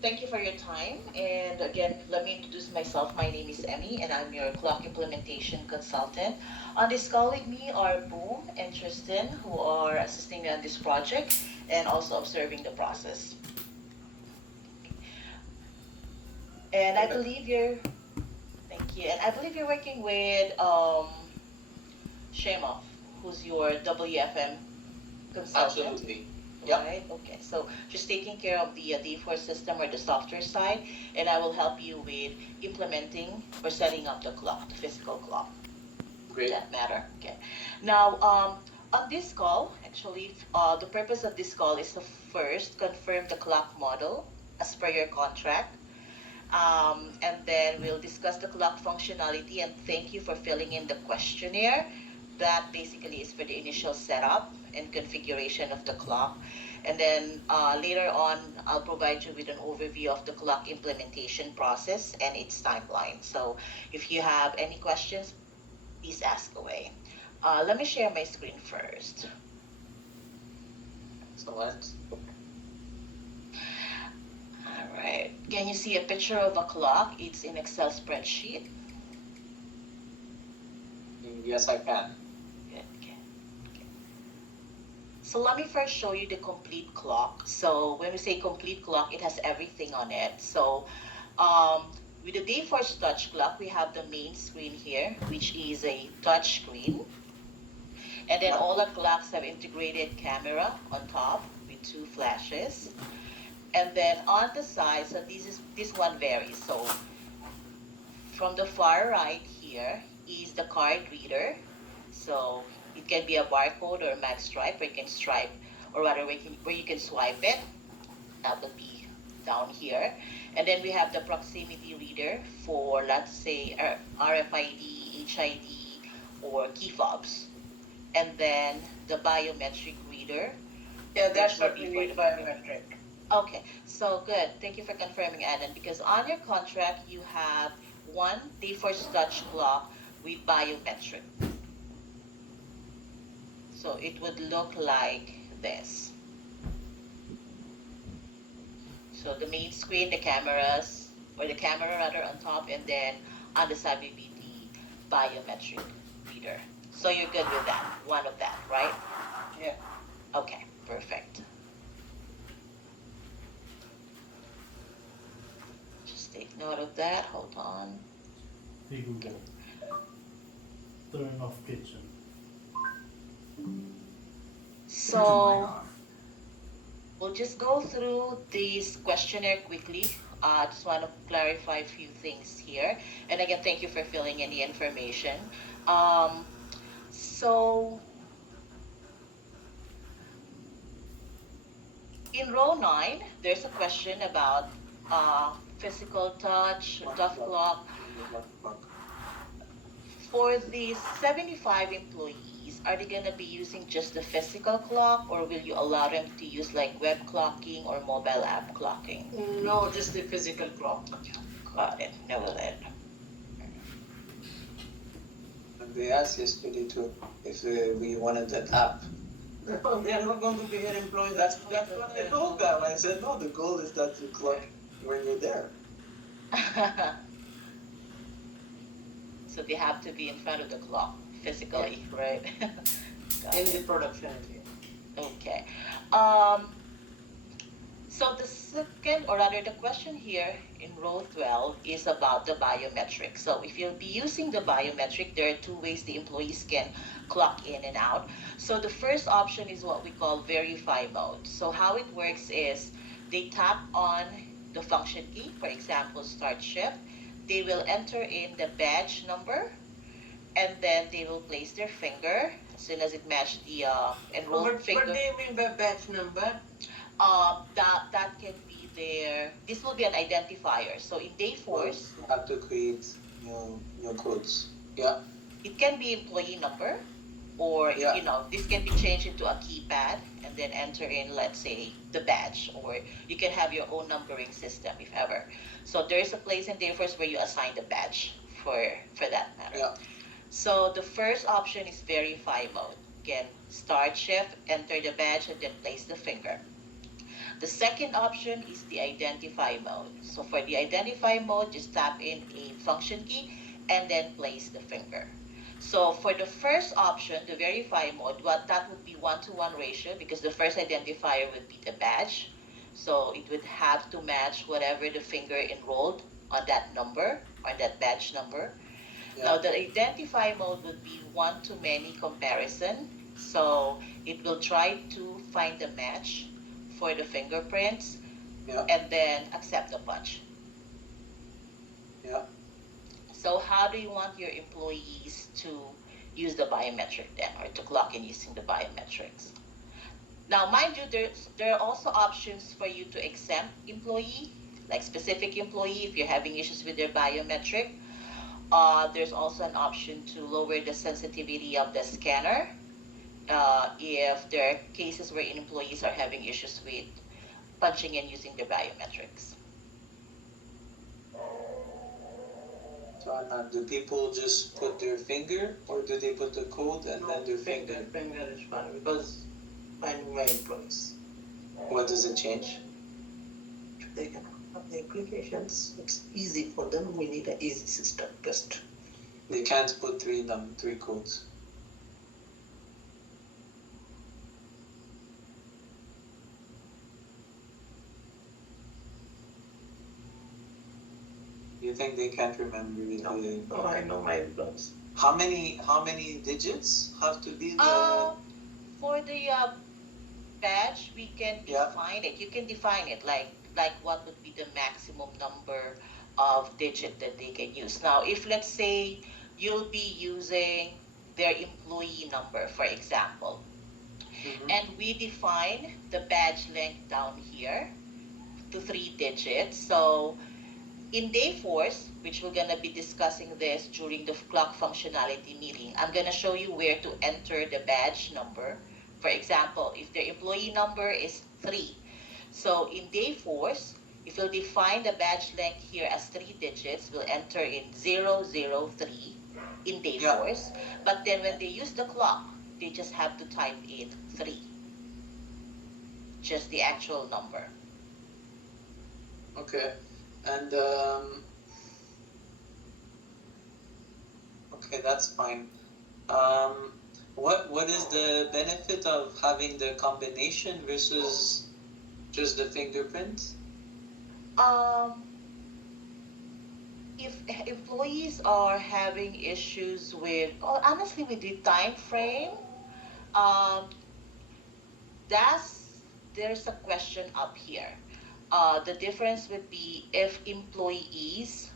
Thank you for your time. And again, let me introduce myself. My name is Emmy, and I'm your clock implementation consultant. On this call with me are Boom and Tristan, who are assisting me on this project and also observing the process. And I believe you're, thank you. And I believe you're working with Shemov, who's your WFM consultant. Absolutely. Yep. Right? Okay. So just taking care of the Dayforce system or the software side, and I will help you with implementing or setting up the clock, the physical clock, for Great. that matter. Okay. Now, on this call, actually, the purpose of this call is to first confirm the clock model as per your contract. And then we'll discuss the clock functionality and thank you for filling in the questionnaire. That basically is for the initial setup and configuration of the clock. And then later on, I'll provide you with an overview of the clock implementation process and its timeline. So if you have any questions, please ask away. Let me share my screen first. Excellent. All right. Can you see a picture of a clock? It's in Excel spreadsheet. Yes, I can. Good. Okay. So let me first show you the complete clock. So when we say complete clock, it has everything on it. So with the Dayforce touch clock, we have the main screen here, which is a touch screen. And then all the clocks have integrated camera on top with two flashes. And then on the side, so this one varies. So from the far right here is the card reader. So it can be a barcode or a mag stripe, where you can stripe, or rather where you can swipe it. That would be down here. And then we have the proximity reader for, let's say, RFID, HID, or key fobs. And then the biometric reader. Yeah, that's Which would what be we for need the biometric. Okay, so good. Thank you for confirming, Anand, because on your contract you have one Dayforce touch clock with biometric. So it would look like this. So the main screen, the cameras, or the camera rather on top, and then on the side will be the biometric reader. So you're good with that, one of that, right? Yeah. Okay, perfect. Just take note of that. Hold on. Hey Google, turn off kitchen. So we'll just go through this questionnaire quickly. I just want to clarify a few things here. And again, thank you for filling in the information. Um, so in row 9, there's a question about physical touch, tough clock. For the 75 employees, are they going to be using just the physical clock, or will you allow them to use like web clocking or mobile app clocking? No, just the physical clock. Got it. Noted. And they asked yesterday too if we wanted that app. No, they are not going to be here employees. That's what I told them. I said, no, the goal is that you clock when you're there. So they have to be in front of the clock physically, right? Got in it. the production area. Okay. So the second, or rather the question here in row 12 is about the biometric. So if you'll be using the biometric, there are two ways the employees can clock in and out. So the first option is what we call verify mode. So how it works is they tap on the function key, for example, start shift. They will enter in the badge number, and then they will place their finger as soon as it matches the enrolled finger. What do you mean by batch number? That can be their. This will be an identifier. So in Dayforce, you have to create new codes. Yeah. it can be employee number, or Yeah. this can be changed into a keypad and then enter in, let's say, the badge, or you can have your own numbering system if ever. So there's a place in Dayforce where you assign the badge for that matter. Yeah. So the first option is verify mode. Again, start shift, enter the badge, and then place the finger. The second option is the identify mode. So for the identify mode, just tap in a function key and then place the finger. So for the first option, the verify mode, that would be 1-to-1 ratio because the first identifier would be the badge. So it would have to match whatever the finger enrolled on that number or that badge number. Now Yeah. the identify mode would be one-to-many comparison. So it will try to find the match for the fingerprints Yeah. and then accept the punch. Yeah. So how do you want your employees to use the biometric then, or to clock in using the biometrics? Now, mind you, there are also options for you to exempt employee, like specific employee if you're having issues with their biometric. There's also an option to lower the sensitivity of the scanner if there are cases where employees are having issues with punching in using their biometrics. So Anand, do people just put their finger or do they put the code and then their finger? Finger is fine because I know my employees. What does it change? They can have the applications. It's easy for them. We need an easy system just. They can't put three codes. You think they can't remember it? No, I know my employees. How many digits have to be For the badge, we can Yeah. define it. You can define it like what would be the maximum number of digit that they can use. Now, if let's say you'll be using their employee number, for example, Mhm. and we define the badge length down here to 3 digits. So in Dayforce, which we're gonna be discussing this during the clock functionality meeting, I'm gonna show you where to enter the badge number. For example, if their employee number is 3. So in Dayforce, if you'll define the badge length here as 3 digits, we'll enter in 003 in Dayforce. But then when they use the clock, they just have to type in 3. Just the actual number. Okay. And okay, that's fine. What is the benefit of having the combination versus just the fingerprint? If employees are having issues with, or honestly, with the time frame, um, there's a question up here. The difference would be if employees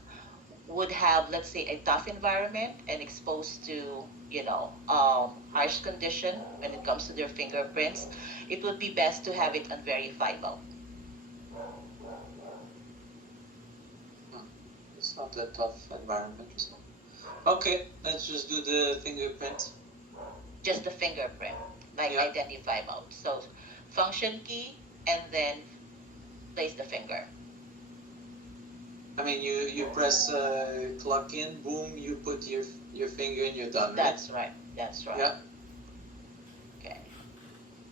would have, let's say, a tough environment and exposed to, harsh condition when it comes to their fingerprints, it would be best to have it on verify mode. It's not a tough environment. So. Okay, let's just do the fingerprint. Just the fingerprint, like Yeah. identify mode. So function key and then place the finger. I mean, you press clock in, boom, you put your finger and you're done, right? That's right. That's right. Yeah. Okay.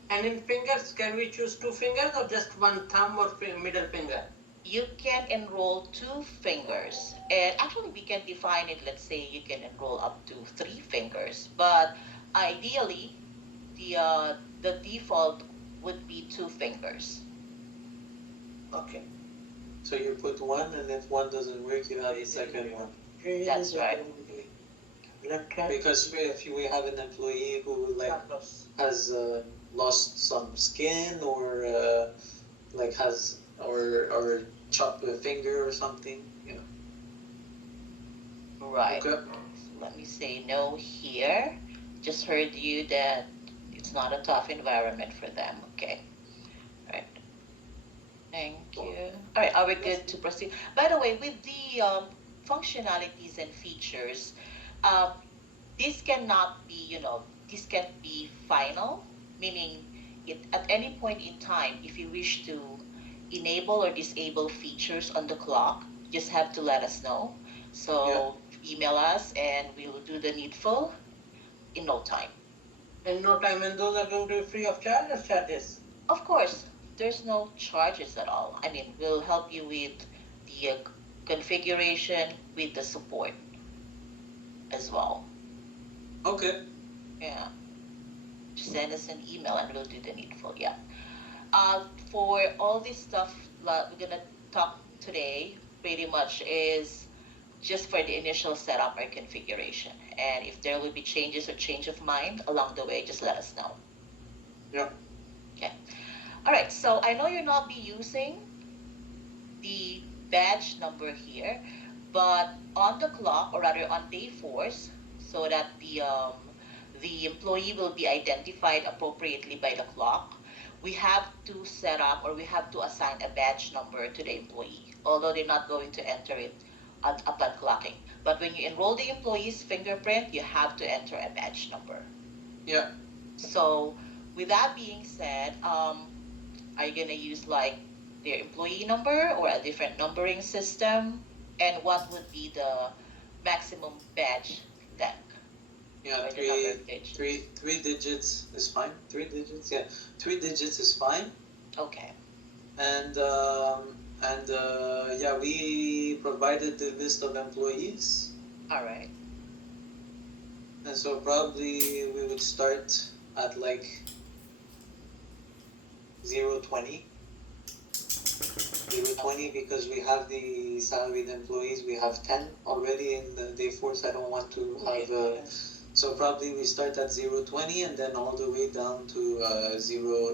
And in fingers, can we choose 2 fingers or just one thumb or middle finger? You can enroll 2 fingers, and actually we can define it. Let's say you can enroll up to 3 fingers, but ideally, the default would be 2 fingers. Okay. So you put one, and if one doesn't work, you have the second one. That's right. Left hand. Because if we have an employee who has lost some skin or has or chopped a finger or something, Right. Okay. Let me say no here. Just heard you that it's not a tough environment for them. Okay. All right. Thank you. All right. Are we good to proceed? By the way, with the functionalities and features, this cannot be, this can't be final, meaning at any point in time, if you wish to enable or disable features on the clock, just have to let us know. So email us and we will do the needful in no time. In no time, and those are going to be free of charge or charges? Of course, there's no charges at all. I mean, we'll help you with the configuration, with the support as well. Okay. Yeah. Just send us an email and we'll do the needful. Yeah. For all this stuff that we're gonna talk today, pretty much is just for the initial setup or configuration. And if there will be changes or change of mind along the way, just let us know. Yeah. Okay. All right. So I know you'll not be using the badge number here, but on the clock, or rather on Dayforce, so that the employee will be identified appropriately by the clock, we have to set up, or we have to assign a badge number to the employee, although they're not going to enter it upon clocking. But when you enroll the employee's fingerprint, you have to enter a badge number. Yeah. So with that being said, are you gonna use like their employee number or a different numbering system? And what would be the maximum badge length? Yeah, Or the number of digits? three digits is fine. 3 digits, yeah. 3 digits is fine. Okay. And yeah, we provided the list of employees, All right. and so probably we would start at like 020. 020 because we have the salaried employees. We have 10 already in the Dayforce. I don't want to have. So probably we start at 020 and then all the way down to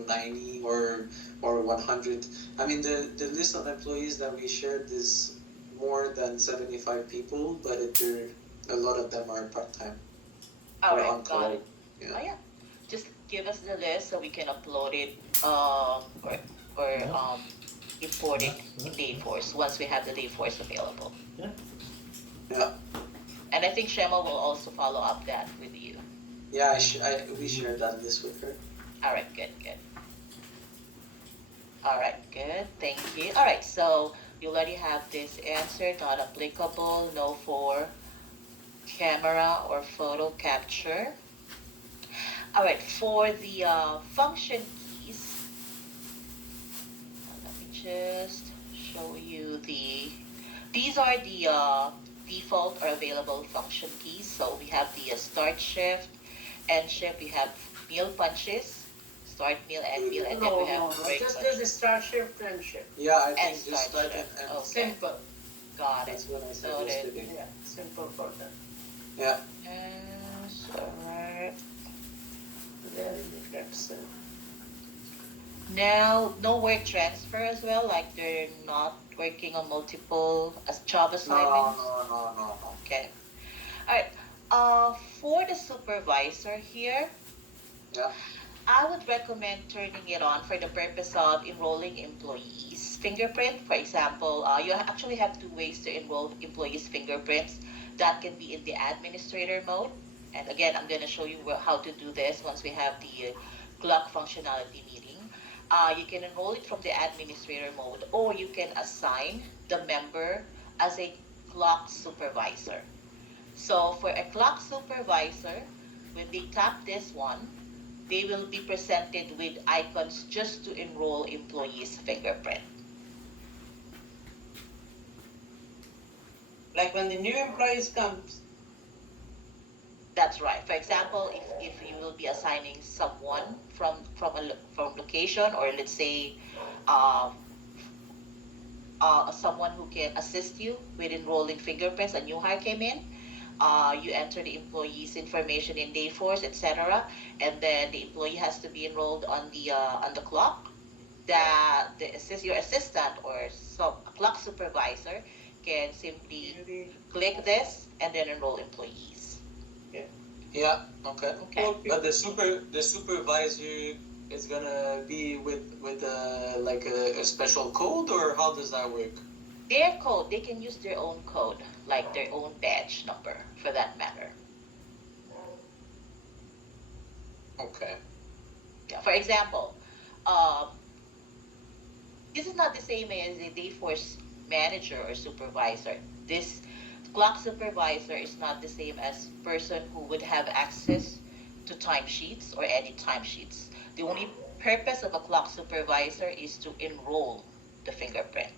090 or 100. I mean, the list of employees that we shared is more than 75 people, but a lot of them are part-time. All or right. on Got call. it. Yeah. Oh yeah. Just give us the list so we can upload it or Yeah. import it in That's Dayforce once we have the Dayforce available. Yeah. Yeah. And I think Shema will also follow up that with you. Yeah, we shared that list with her. All right, good. All right, good. Thank you. All right, so you already have this answer, not applicable, no for camera or photo capture. All right, for the function keys, let me just show you these are the default or available function keys. So we have the start shift, end shift, we have meal punches, start meal, end meal, and then we have break Just punches. do the start shift and shift. Yeah, I And think just start start and shift. end. Okay. Simple. Got it. That's what I said Noted. yesterday. Yeah, simple for them. Yeah. Yes, alright. Very flexible. Now, no work transfer as well, like they're not working on multiple job No, assignments? no. Okay. Alright, for the supervisor here, Yeah. I would recommend turning it on for the purpose of enrolling employees' fingerprint. For example, you actually have two ways to enroll employees' fingerprints. That can be in the administrator mode. And again, I'm going to show you how to do this once we have the clock functionality meeting. You can enroll it from the administrator mode, or you can assign the member as a clock supervisor. So for a clock supervisor, when they tap this one, they will be presented with icons just to enroll employees' fingerprint. Like when the new employees comes, That's right. For example, if you will be assigning someone from location, or let's say someone who can assist you with enrolling fingerprints, a new hire came in, you enter the employee's information in Dayforce, etc., and then the employee has to be enrolled on the clock. Your assistant or a clock supervisor can simply click this and then enroll employees. Yeah. Okay. Okay. But the supervisor is gonna be with like a special code, or how does that work? Their code, they can use their own code, like their own badge number, for that matter. Okay. Yeah. For example, this is not the same as a Dayforce manager or supervisor. This clock supervisor is not the same as person who would have access to timesheets or edit timesheets. The only purpose of a clock supervisor is to enroll the fingerprint.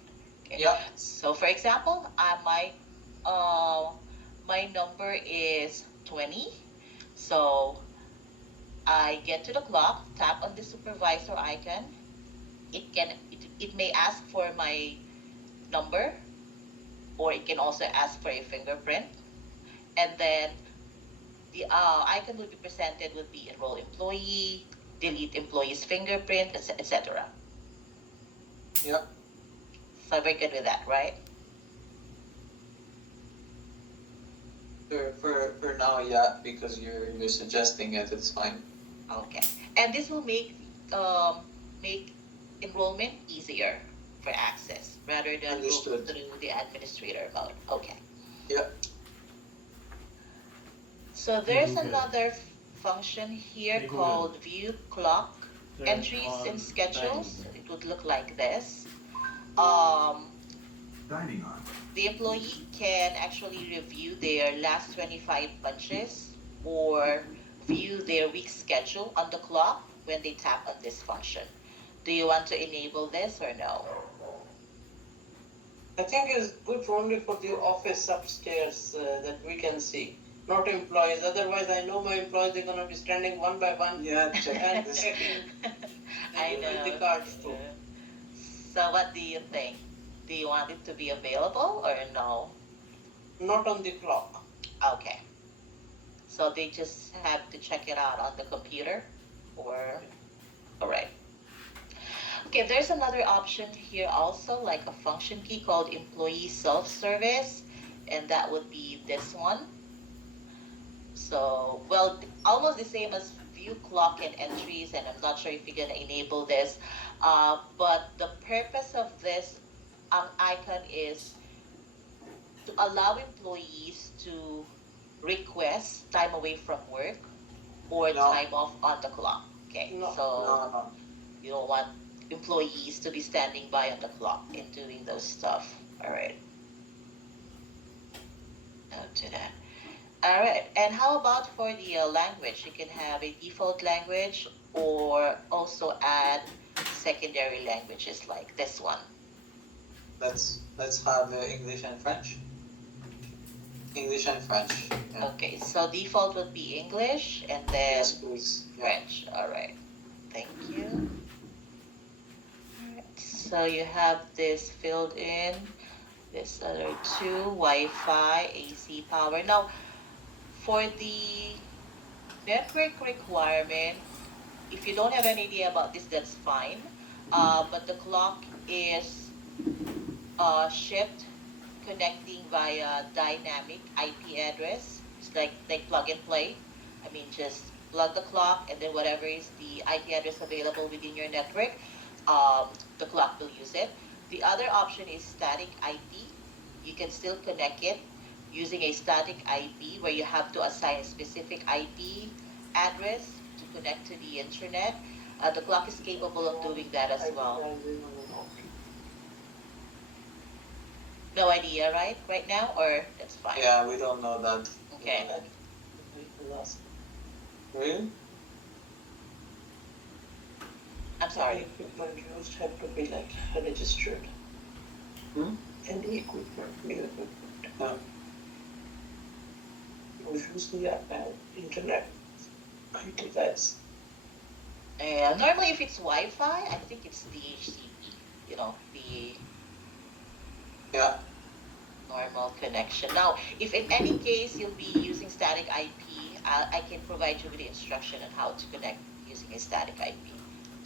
Okay. Yeah. So for example, my number is 20. So I get to the clock, tap on the supervisor icon. It may ask for my number, or it can also ask for a fingerprint. And then the icon would be presented would be enroll employee, delete employee's fingerprint, etc. Yeah. So we're good with that, right? For now, yeah, because you're suggesting it, it's fine. Okay. And this will make enrollment easier for access rather than go Understood. through the administrator mode. Okay. Yeah. So there's Okay. another function here Okay. called view clock Turn entries on and schedules. dining. It would look like this. Dining on. The employee can actually review their last 25 punches or view their week schedule on the clock when they tap on this function. Do you want to enable this or no? I think it's good only for the office upstairs that we can see, not employees. Otherwise, I know my employees, they're gonna be standing one by one. Yeah, check And this. checking I with know. the cards too. So what do you think? Do you want it to be available or no? Not on the clock. Okay. So they just have to check it out on the computer or, all right. Okay, there's another option here also, like a function key called employee self-service, and that would be this one. So, well, almost the same as view clock and entries, and I'm not sure if you're gonna enable this, but the purpose of this icon is to allow employees to request time away from work or No. time off on the clock. Okay, No. so No. you don't want employees to be standing by on the clock and doing those stuff. All right. Note to that. All right. And how about for the language? You can have a default language or also add secondary languages like this one. Let's have English and French. English and French. Yeah. Okay. So default would be English and then Yes, please. Yeah. French. All right. Thank you. So you have this filled in, this other two, Wi-Fi, AC power. Now, for the network requirement, if you don't have any idea about this, that's fine. But the clock is shipped connecting via dynamic IP address. It's like plug and play. I mean, just plug the clock and then whatever is the IP address available within your network, the clock will use it. The other option is static IP. You can still connect it using a static IP where you have to assign a specific IP address to connect to the internet. The clock is capable of doing that as well. No idea, right now, or that's fine? Yeah, we don't know that. Okay. Really? I'm sorry. Equipment used have to be like registered. Hmm? And the equipment, new equipment. Yeah. Usually internet IT guys. And normally, if it's Wi-Fi, I think it's DHCP. You know, the Yeah. normal connection. Now, if in any case you'll be using static IP, I can provide you with the instruction on how to connect using a static IP.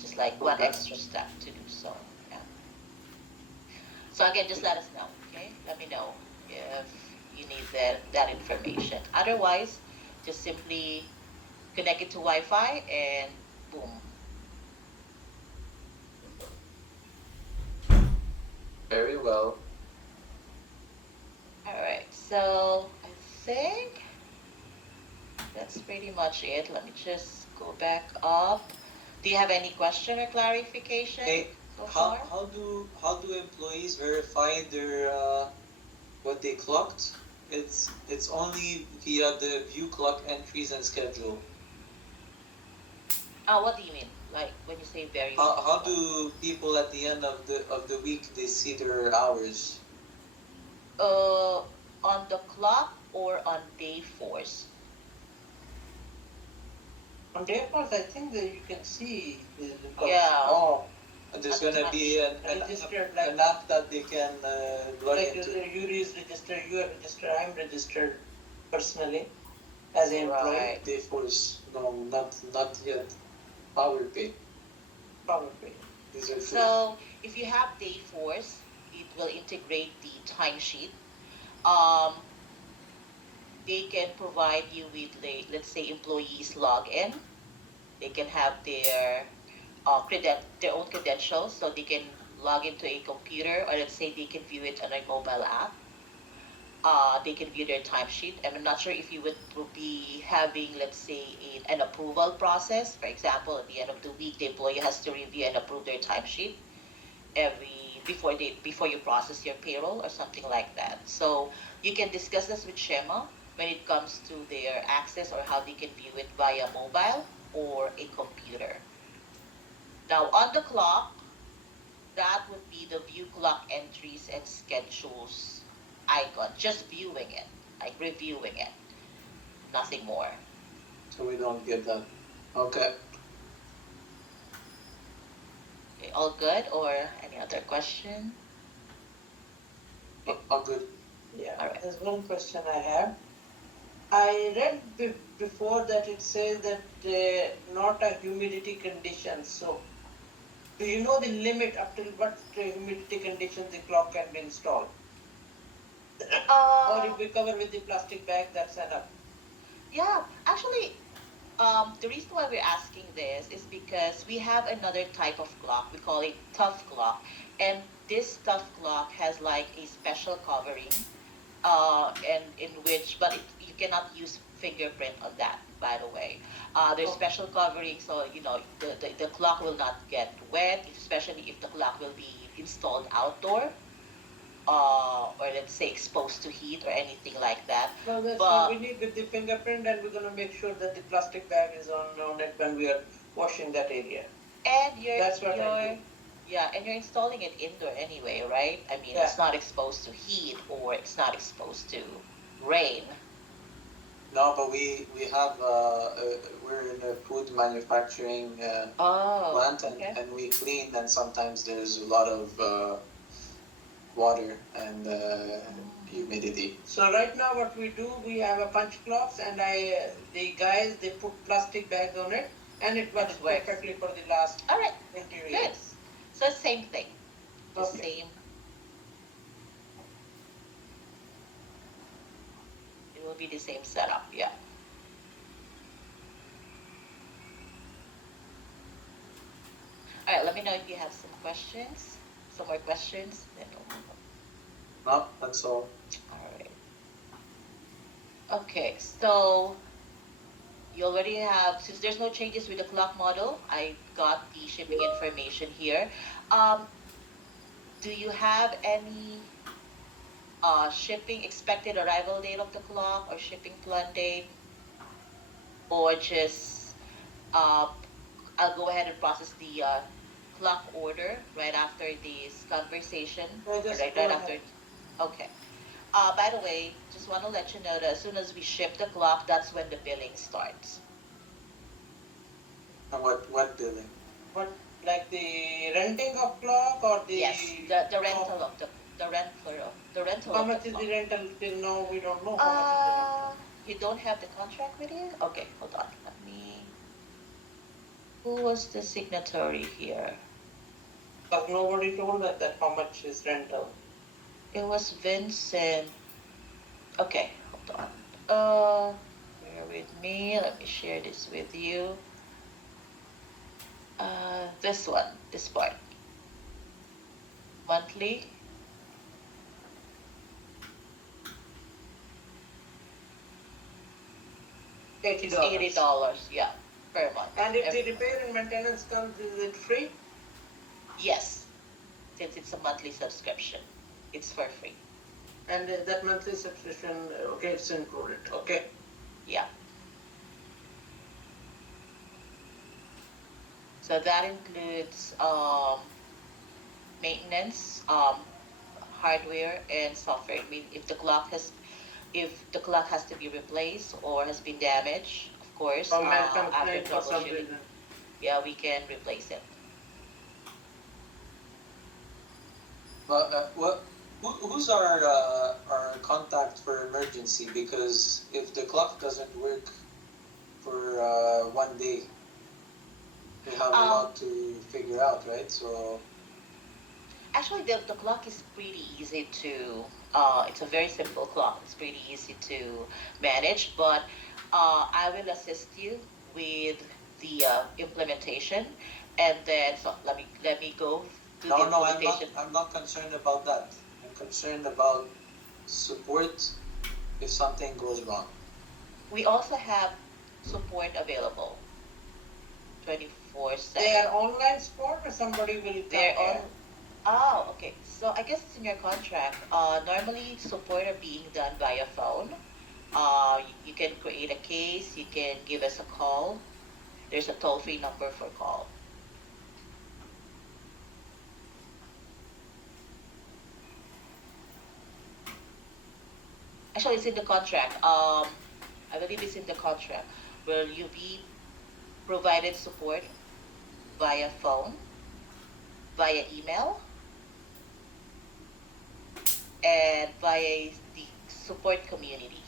Just like one Okay. extra step to do so. Yeah. So again, just let us know, okay? Let me know if you need that information. Otherwise, just simply connect it to Wi-Fi and boom. Very well. All right, so I think that's pretty much it. Let me just go back up. Do you have any question or clarification Hey, so how far? how do employees verify their what they clocked? It's only via the view clock entries and schedule. What do you mean? Like when you say very How flexible. do people at the end of the week they see their hours? On the clock or on day force? On day force, I think that you can see because Yeah. Oh, and there's At gonna be registered like an app that they can log like into. Yuri is registered, you are registered, I'm registered personally as an employee. Right. Dayforce, no, not yet. PowerPay. Probably. These are two. So if you have day force, it will integrate the timesheet. Um, they can provide you with, like, let's say, employees login. They can have their own credentials, so they can log into a computer, or let's say they can view it on a mobile app. They can view their timesheet. And I'm not sure if you would be having, let's say, an approval process. For example, at the end of the week, the employee has to review and approve their timesheet before you process your payroll or something like that. So you can discuss this with Shema when it comes to their access or how they can view it via mobile or a computer. Now on the clock, that would be the view clock entries and schedules icon, just viewing it, like reviewing it, nothing more. So we don't get that. Okay. Okay, all good, or any other question? All good. Yeah. All right. There's one question I have. I read before that it says that not a humidity condition. So, do you know the limit up till what humidity condition the clock can be installed? Or if we cover with the plastic bag, that's enough. Yeah, actually, the reason why we're asking this is because we have another type of clock. We call it tough clock, and this tough clock has like a special covering, and in which, but you cannot use fingerprint on that. By the way, there's Okay. special covering, so you know the clock will not get wet, especially if the clock will be installed outdoor, or let's say exposed to heat or anything like that. No, that's But we need with the fingerprint, and we're gonna make sure that the plastic bag is on it when we are washing that area. and That's what I do. yeah, and you're installing it indoor anyway, right? I mean, Yeah. it's not exposed to heat or it's not exposed to rain. No, but we have we're in a food manufacturing Oh, plant, okay. and we clean, and sometimes there's a lot of water and humidity. So right now, what we do, we have a punch clocks, and the guys they put plastic bags on it, and it works works. perfectly for the last All right, 20 good. years. So same thing, the Okay. same. It will be the same setup, yeah. All right, let me know if you have some questions, some more questions, then we'll move on. No, that's all. All right. Okay, so you already have, since there's no changes with the clock model, I got the shipping information here. Do you have any shipping expected arrival date of the clock or shipping plan date? Or just I'll go ahead and process the clock order right after this conversation. Just Right, go right ahead. after. Okay. By the way, just want to let you know that as soon as we ship the clock, that's when the billing starts. And what billing? What, like the renting of clock or the Yes, the rental of the rental How of the much is clock. the rental? Till now we don't know how much is the rental. You don't have the contract with you? Okay, hold on. Let me. Who was the signatory here? But nobody told us that how much is rental. It was Vincent. Okay, hold on. Bear with me. Let me share this with you. This one, this part. Monthly. $80. It's $80, yeah, per month. And if the repair and maintenance comes, is it free? Yes, since it's a monthly subscription, it's for free. And that monthly subscription, okay, it's included. Okay. Yeah. So that includes maintenance, hardware and software. I mean, if the clock has to be replaced or has been damaged, of course, Or after malfunction for some troubleshooting, reason. yeah, we can replace it. But who's our contact for emergency? Because if the clock doesn't work for 1 day, we have a Um, lot to figure out, right? So Actually, the clock is pretty easy to. It's a very simple clock. It's pretty easy to manage, but I will assist you with the implementation, and then so let me go to the no, implementation. I'm not concerned about that. I'm concerned about support if something goes wrong. We also have support available, 24/7. They are online support or somebody will come They're here? on. Oh, okay. So I guess it's in your contract. Normally support are being done via phone. You can create a case. You can give us a call. There's a toll-free number for call. Actually, it's in the contract. I believe it's in the contract. Will you be provided support via phone, via email, and via the support community?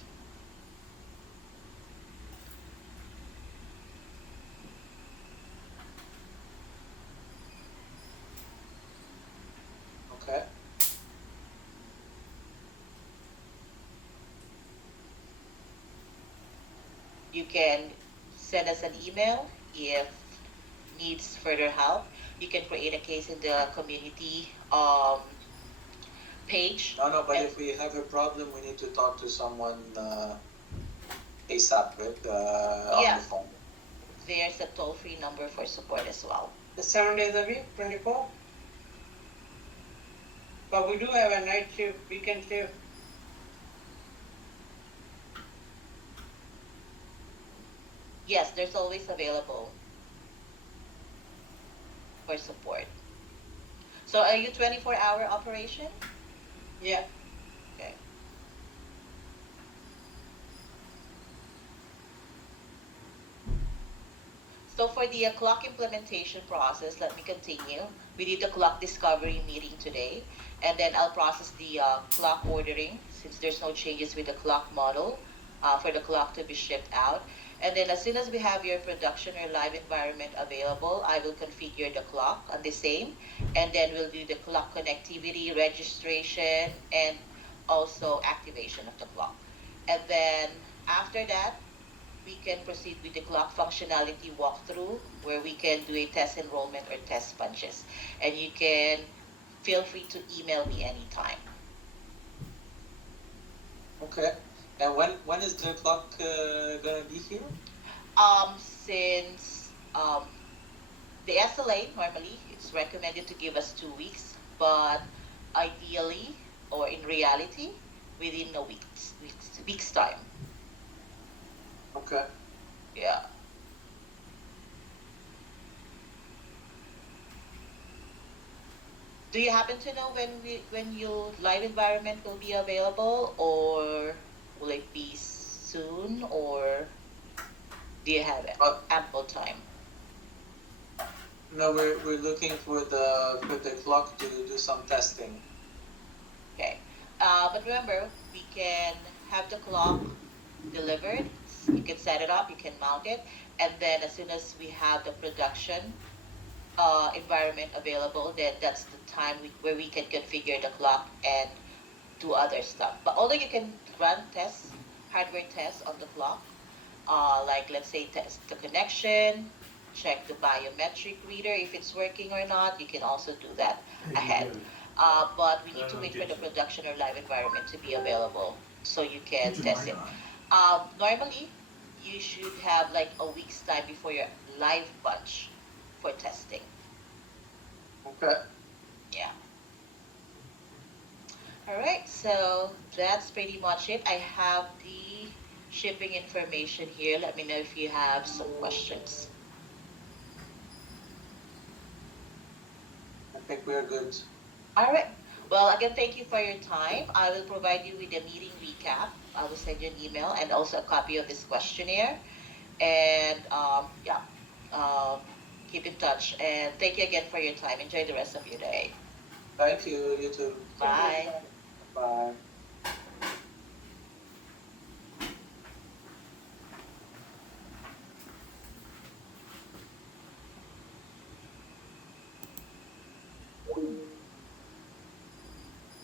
Okay. You can send us an email if needs further help. You can create a case in the community page. No, but And if we have a problem, we need to talk to someone ASAP, right? On yeah, the phone. there's a toll-free number for support as well. The 7 days a week, 24? But we do have a night shift, weekend shift. Yes, there's always available for support. So are you 24-hour operation? Yeah. Okay. So for the clock implementation process, let me continue. We did the clock discovery meeting today, and then I'll process the clock ordering since there's no changes with the clock model for the clock to be shipped out. And then as soon as we have your production or live environment available, I will configure the clock on the same, and then we'll do the clock connectivity, registration, and also activation of the clock. And then after that, we can proceed with the clock functionality walkthrough where we can do a test enrollment or test punches. And you can feel free to email me anytime. Okay. And when is the clock gonna be here? Since the SLA normally it's recommended to give us 2 weeks, but ideally or in reality within a week's time. Okay. Yeah. Do you happen to know when your live environment will be available, or will it be soon, or do you have ample time? No, we're looking for the clock to do some testing. Okay. But remember, we can have the clock delivered. You can set it up, you can mount it, and then as soon as we have the production environment available, then that's the time where we can configure the clock and do other stuff. But although you can run tests, hardware tests on the clock, like let's say test the connection, check the biometric reader if it's working or not, you can also do that ahead. But we need to wait for the production or live environment to be available so you can test it. Normally, you should have like a week's time before your live bunch for testing. Okay. Yeah. All right, so that's pretty much it. I have the shipping information here. Let me know if you have some questions. think we're good. All right. Well, again, thank you for your time. I will provide you with a meeting recap. I will send you an email and also a copy of this questionnaire. And yeah, um, keep in touch. And thank you again for your time. Enjoy the rest of your day. Thank you, you too. Bye. Bye.